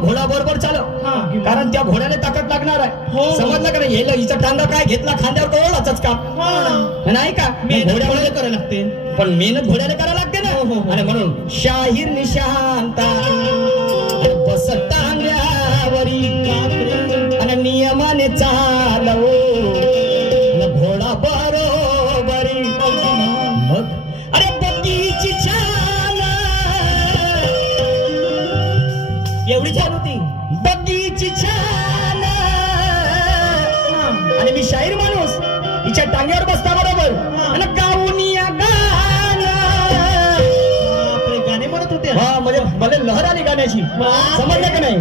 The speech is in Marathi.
घोडा बरोबर चालव, कारण त्या घोड्याने ताकद लागणार आहे. समजलं का नाही? हिचा टांगा काय घेतला खांद्यावर तो ओढाचाच का नाही का? घोड्यामध्ये करायला लागते, पण मेहनत घोड्याने करायला लागते ना. आणि म्हणून शाहीर निशांता बस टांग्यावरी आणि नियमाने चालव घोडा बरोबरी. मग अरे बगीची छान एवढी छान होती बगीची छान. आणि मी शाहीर माणूस हिच्या टांग्यावर बसता बरोबर आणि गाऊन या गाणं गाणे म्हणत होते. हा म्हणजे मला लहर आली गाण्याची. समजलं का नाही?